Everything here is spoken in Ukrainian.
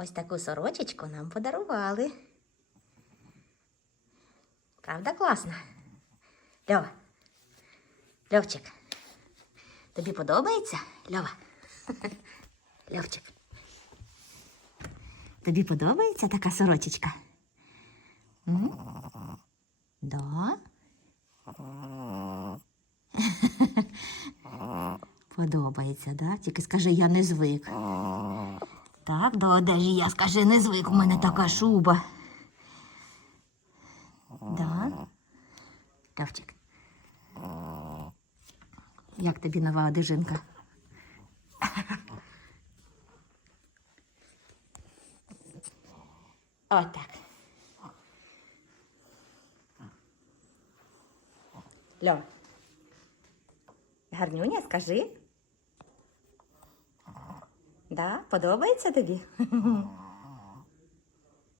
Ось таку сорочечку нам подарували. Правда класна? Льова. Льовчик. Тобі подобається? Льова. Льовчик. Тобі подобається така сорочечка? Да? Подобається, да? Тільки скажи, я не звик. Так, до одежі я скажи, не звик, у мене така шуба. Да? Льовчик. Як тобі нова одежинка? Отак. Льо. Гарнюня, скажи. Да, подобається тобі?